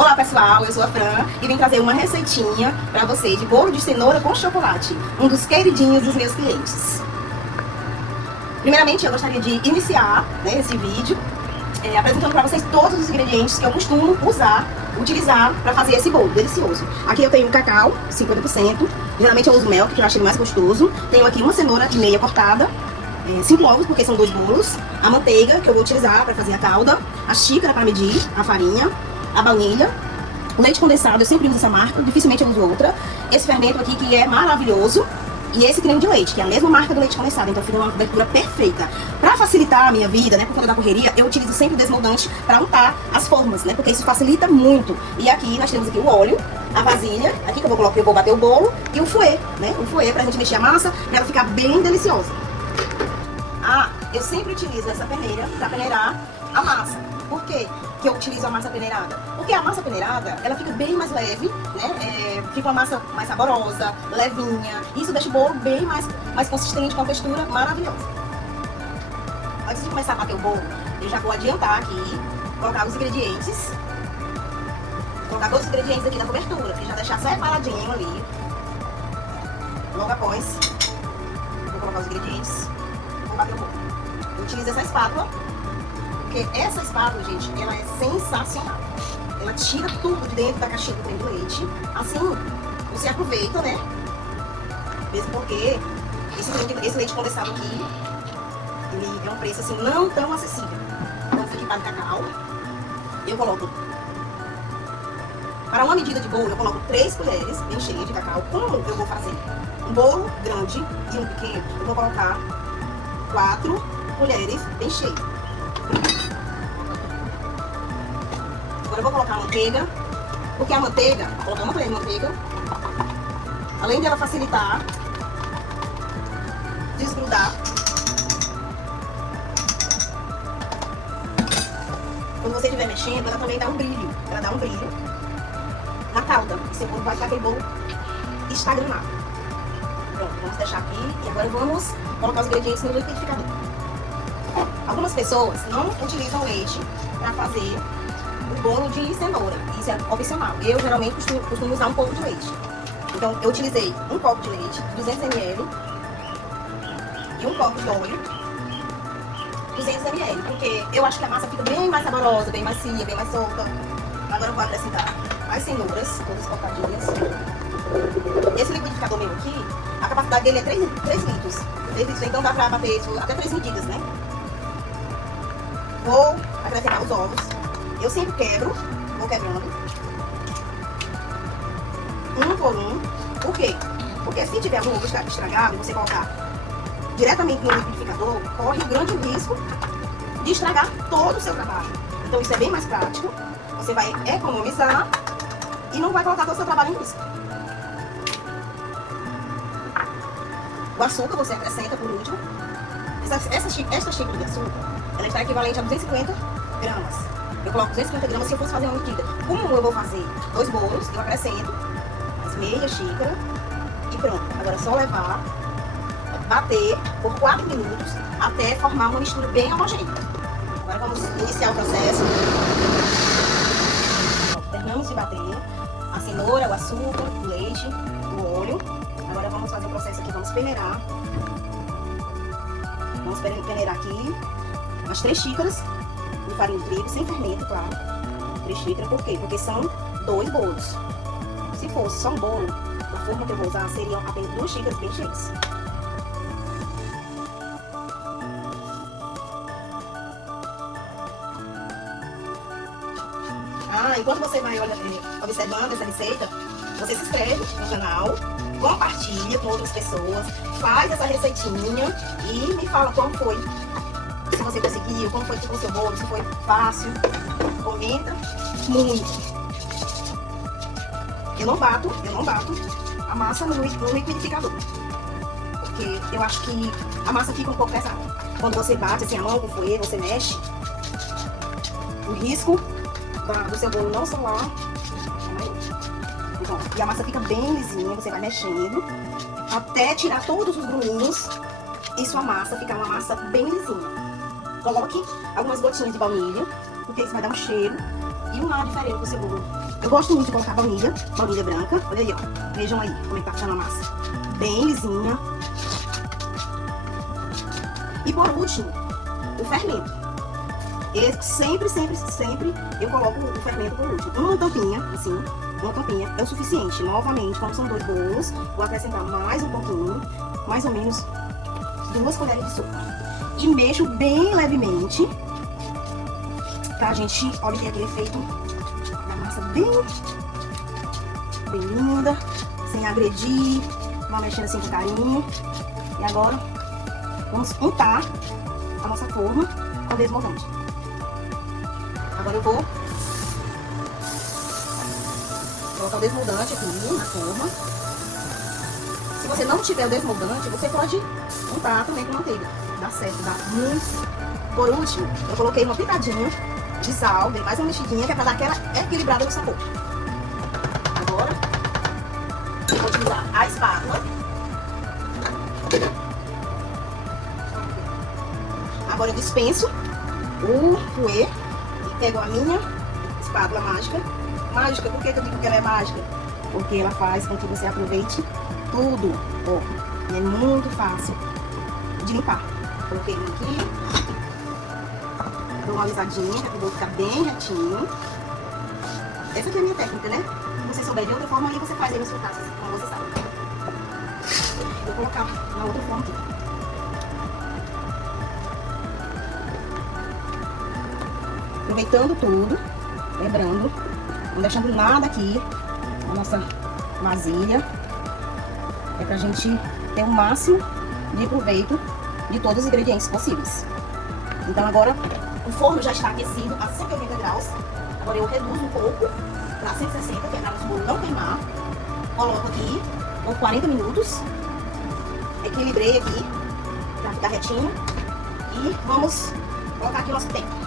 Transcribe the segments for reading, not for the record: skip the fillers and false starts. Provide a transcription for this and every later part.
Olá pessoal, eu sou a Fran e vim trazer uma receitinha para você de bolo de cenoura com chocolate, um dos queridinhos dos meus clientes. Primeiramente eu gostaria de iniciar esse vídeo apresentando para vocês todos os ingredientes que eu costumo utilizar para fazer esse bolo delicioso. Aqui eu tenho cacau, 50%, geralmente eu uso mel, porque eu acho ele mais gostoso. Tenho aqui uma cenoura meia cortada, 5 ovos, porque são 2 bolos, a manteiga que eu vou utilizar para fazer a calda, a xícara para medir a farinha, a baunilha, o leite condensado, eu sempre uso essa marca, dificilmente eu uso outra, esse fermento aqui que é maravilhoso, e esse creme de leite, que é a mesma marca do leite condensado, então fica uma cobertura perfeita. Pra facilitar a minha vida, por conta da correria, eu utilizo sempre o desmoldante pra untar as formas, porque isso facilita muito. E aqui nós temos aqui o óleo, a vasilha, aqui que eu vou bater o bolo, e o fouet, o fouet pra gente mexer a massa, pra ela ficar bem deliciosa. Eu sempre utilizo essa peneira pra peneirar a massa. Por quê que eu utilizo a massa peneirada? Porque a massa peneirada, ela fica bem mais leve, fica uma massa mais saborosa, levinha. Isso deixa o bolo bem mais consistente, com uma textura maravilhosa. Antes de começar a bater o bolo, eu já vou adiantar aqui, colocar os ingredientes. Colocar todos os ingredientes aqui na cobertura, e já deixar separadinho ali. Logo após, vou colocar os ingredientes, vou bater o bolo. Eu utilizo essa espátula, porque essa espátula, gente, ela é sensacional. Ela tira tudo de dentro da caixinha do creme de leite. Assim, você aproveita, mesmo porque esse leite condensado aqui, ele é um preço assim não tão acessível. Vamos aqui para o cacau. Eu coloco, para uma medida de bolo, eu coloco 3 colheres bem cheias de cacau. Como eu vou fazer um bolo grande e um pequeno, eu vou colocar 4 colheres bem cheias. Agora eu vou colocar a manteiga, porque a manteiga, vou colocar uma colher de manteiga, além de ela facilitar, desgrudar, quando você estiver mexendo, ela também dá um brilho, na calda, e seu bolo vai ficar aquele bolo instagramado. Pronto, vamos deixar aqui, e agora vamos colocar os ingredientes no liquidificador. Algumas pessoas não utilizam leite para fazer o bolo de cenoura, isso é opcional. Eu geralmente costumo usar um pouco de leite. Então eu utilizei um copo de leite, 200 ml, e um copo de óleo, 200 ml, porque eu acho que a massa fica bem mais saborosa, bem macia, bem mais solta. Agora eu vou acrescentar as cenouras, todas cortadinhas. Esse liquidificador meu aqui, a capacidade dele é 3 litros. 3 litros, então dá pra bater isso até 3 medidas, Vou acrescentar os ovos. Eu sempre vou quebrando, um por um. Por quê? Porque se tiver algum ovo estragado, você colocar diretamente no liquidificador, corre um grande risco de estragar todo o seu trabalho. Então isso é bem mais prático, você vai economizar e não vai colocar todo o seu trabalho em risco. O açúcar você acrescenta por último. Esta xícara de açúcar, ela está equivalente a 250 gramas. Eu coloco 250 gramas se eu fosse fazer uma medida. Como eu vou fazer 2 bolos, eu acrescento mais meia xícara e pronto. Agora é só levar, bater por 4 minutos até formar uma mistura bem homogênea. Agora vamos iniciar o processo. Terminamos de bater a cenoura, o açúcar, o leite, o óleo. Agora vamos fazer o processo aqui, vamos peneirar. Vamos peneirar aqui umas 3 xícaras de farinha de trigo, sem fermento, claro. 3 xícaras, por quê? Porque são 2 bolos. Se fosse só um bolo, a forma que eu vou usar seriam apenas 2 xícaras bem cheias. Enquanto você vai observando essa receita, você se inscreve no canal, compartilha com outras pessoas, faz essa receitinha e me fala como foi. Se você conseguiu, como foi que ficou o seu bolo, se foi fácil, comenta muito. Eu não bato a massa no liquidificador, porque eu acho que a massa fica um pouco pesada. Quando você bate assim a mão com o fouet, você mexe, o risco do seu bolo não solar, e a massa fica bem lisinha, você vai mexendo até tirar todos os gruminhos e sua massa ficar uma massa bem lisinha. Coloque algumas gotinhas de baunilha, porque isso vai dar um cheiro E uma diferente do seu bolo. Eu gosto muito de colocar baunilha branca. Olha aí, ó. Vejam aí como é que tá ficando a massa. Bem lisinha. E por último, o fermento. Sempre eu coloco o fermento por último. Uma tampinha, assim, uma tampinha é o suficiente. Novamente, como são 2 bolos, vou acrescentar mais um pouquinho, mais ou menos 2 colheres de sopa. E mexo bem levemente, pra gente obter aquele efeito da massa bem linda, sem agredir, vai mexendo assim com carinho. E agora, vamos untar a nossa forma com desmoldante. Agora eu vou colocar o desmoldante aqui na forma. Se você não tiver o desmoldante, você pode untar também com manteiga. Dá certo, dá muito. Por último, eu coloquei uma pitadinha de sal, dei mais uma mexidinha, que é pra dar aquela equilibrada no sabor. Agora, eu vou utilizar a espátula. Agora eu dispenso o fouet e pego a minha espátula mágica. Mágica, por que eu digo que ela é mágica? Porque ela faz com que você aproveite tudo. Ó, e é muito fácil de limpar. Coloquei ele aqui. Dou uma alisadinha, para o bolo ficar bem retinho. Essa aqui é a minha técnica, né? Se você souber de outra forma, aí você faz aí nos seus casos, como você sabe. Vou colocar na outra forma aqui. Aproveitando tudo, lembrando, não deixando nada aqui na nossa vasilha. É pra gente ter o máximo de proveito de todos os ingredientes possíveis. Então agora o forno já está aquecido a 180 graus. Agora eu reduzo um pouco para 160, que é para o bolo não queimar. Coloco aqui por 40 minutos. Equilibrei aqui para ficar retinho. E vamos colocar aqui o nosso tempo.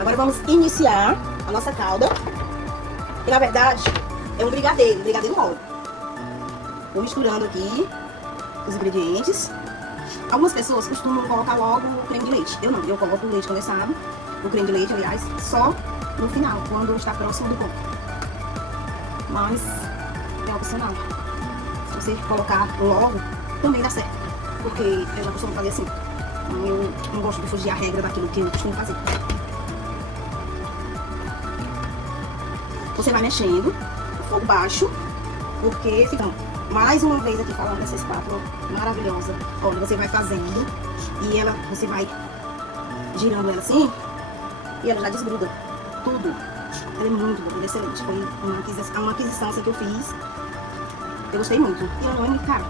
Agora vamos iniciar a nossa calda. Que na verdade é um brigadeiro mole. Vou misturando aqui os ingredientes. Algumas pessoas costumam colocar logo o creme de leite. Eu não, eu coloco o leite condensado, o creme de leite, aliás, só no final, quando está próximo do ponto. Mas é opcional. Se você colocar logo, também dá certo. Porque eu já costumo fazer assim. Eu não gosto de fugir à regra daquilo que eu costumo fazer. Você vai mexendo, fogo baixo, porque fica mais uma vez aqui falando dessa espátula maravilhosa. Olha, você vai fazendo e ela, você vai girando ela assim e ela já desgruda tudo. Ela é muito boa, excelente. Foi uma aquisição assim, que eu fiz. Eu gostei muito. E ela não é muito cara.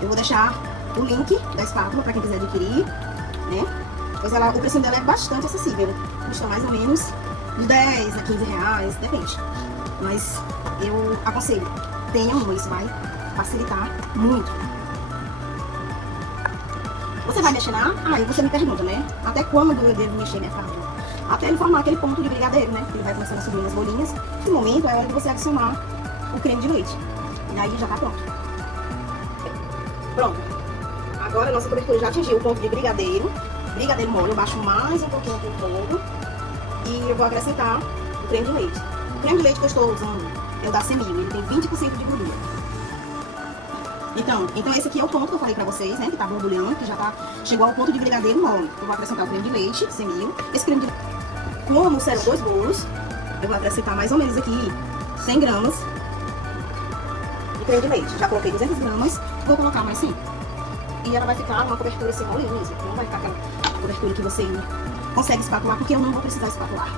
Eu vou deixar o link da espátula para quem quiser adquirir, né? Pois ela, o preço dela é bastante acessível. Custa mais ou menos de 10 a 15 reais, depende. Mas eu aconselho, tenha uma, isso vai facilitar muito. Você vai mexer na... Aí você me pergunta, né? Até quando eu devo mexer minha calda? Até ele formar aquele ponto de brigadeiro, né? Ele vai começando a subir nas bolinhas. No momento é hora de você adicionar o creme de leite. E aí já tá pronto. Pronto. Agora a nossa cobertura já atingiu o ponto de brigadeiro. Brigadeiro mole, eu baixo mais um pouquinho aqui o fogo. E eu vou acrescentar o creme de leite. O creme de leite que eu estou usando é o da Semil, ele tem 20% de gordura. Então esse aqui é o ponto que eu falei pra vocês, né? Que tá borbulhando, que já tá, chegou ao ponto de brigadeiro mole. Eu vou acrescentar o creme de leite, Semil. Esse creme de leite, como serão 2 bolos, eu vou acrescentar mais ou menos aqui 100 gramas de creme de leite. Já coloquei 200 gramas, vou colocar mais 100. E ela vai ficar uma cobertura assim, molinha mesmo. Não vai ficar aquela cobertura que você consegue espatular, porque eu não vou precisar espatular.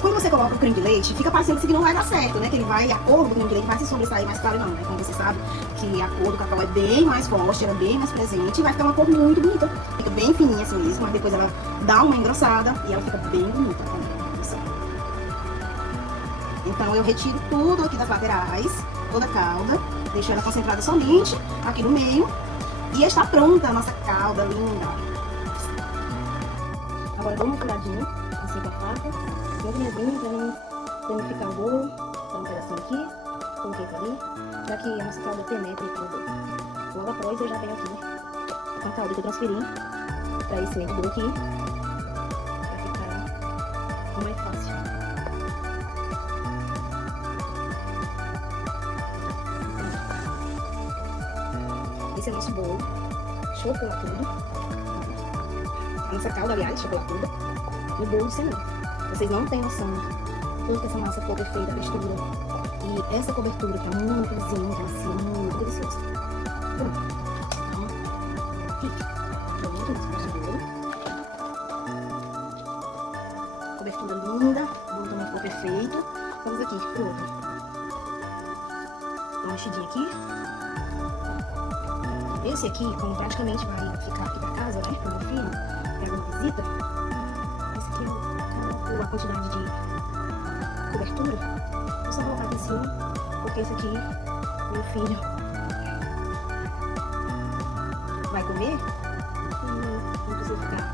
Quando você coloca o creme de leite, fica parecendo que não vai dar certo, né? Que ele vai, a cor do creme de leite vai se sobressair mais claro, não, né? Como você sabe, que a cor do cacau é bem mais forte, ela é bem mais presente e vai ficar uma cor muito bonita. Fica bem fininha assim mesmo, mas depois ela dá uma engrossada e ela fica bem bonita. Então eu retiro tudo aqui das laterais, toda a calda, deixo ela concentrada somente aqui no meio e está pronta a nossa calda linda. Agora dou uma furadinha, assim com a faca, devagarinho pra não danificar o bolo. Dá um pedacinho aqui, coloquei pra ali, já que a nossa calda penetre tudo. Logo após eu já venho aqui com a calda que eu transferi pra esse medidor aqui, pra ficar mais fácil. Esse é o nosso bolo chocolatudo. A nossa calda, aliás, chocolatuda. E o bolo de cenoura. Vocês não têm noção quanto que essa massa ficou perfeita, a textura. E essa cobertura que é muito lisinha, muito deliciosa. Pronto. Então, aqui. Pronto, esse nosso bolo. Cobertura linda. O bolo também ficou perfeito. Vamos aqui pro outro. Dá uma mexidinha aqui. Esse aqui, como praticamente vai ficar aqui pra casa, né? Pro meu filho, pega uma visita. Esse aqui é uma quantidade de cobertura. Vou só colocar aqui em cima, porque esse aqui, meu filho vai comer. Não precisa ficar.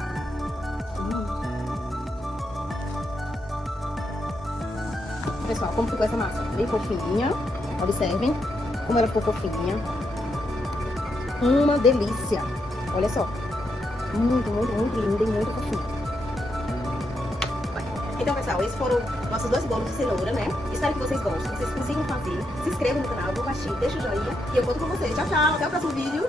Pessoal, como ficou essa massa? Bem fofinha. Observem como ela ficou fofinha. Uma delícia. Olha só. Muito, muito, muito linda e muito fofinha. Então, pessoal, esses foram nossos 2 bolos de cenoura, né? Espero que vocês gostem, que vocês consigam fazer. Se inscrevam no canal, compartilhem, deixa o joinha. E eu conto com vocês. Tchau, tchau. Até o próximo vídeo.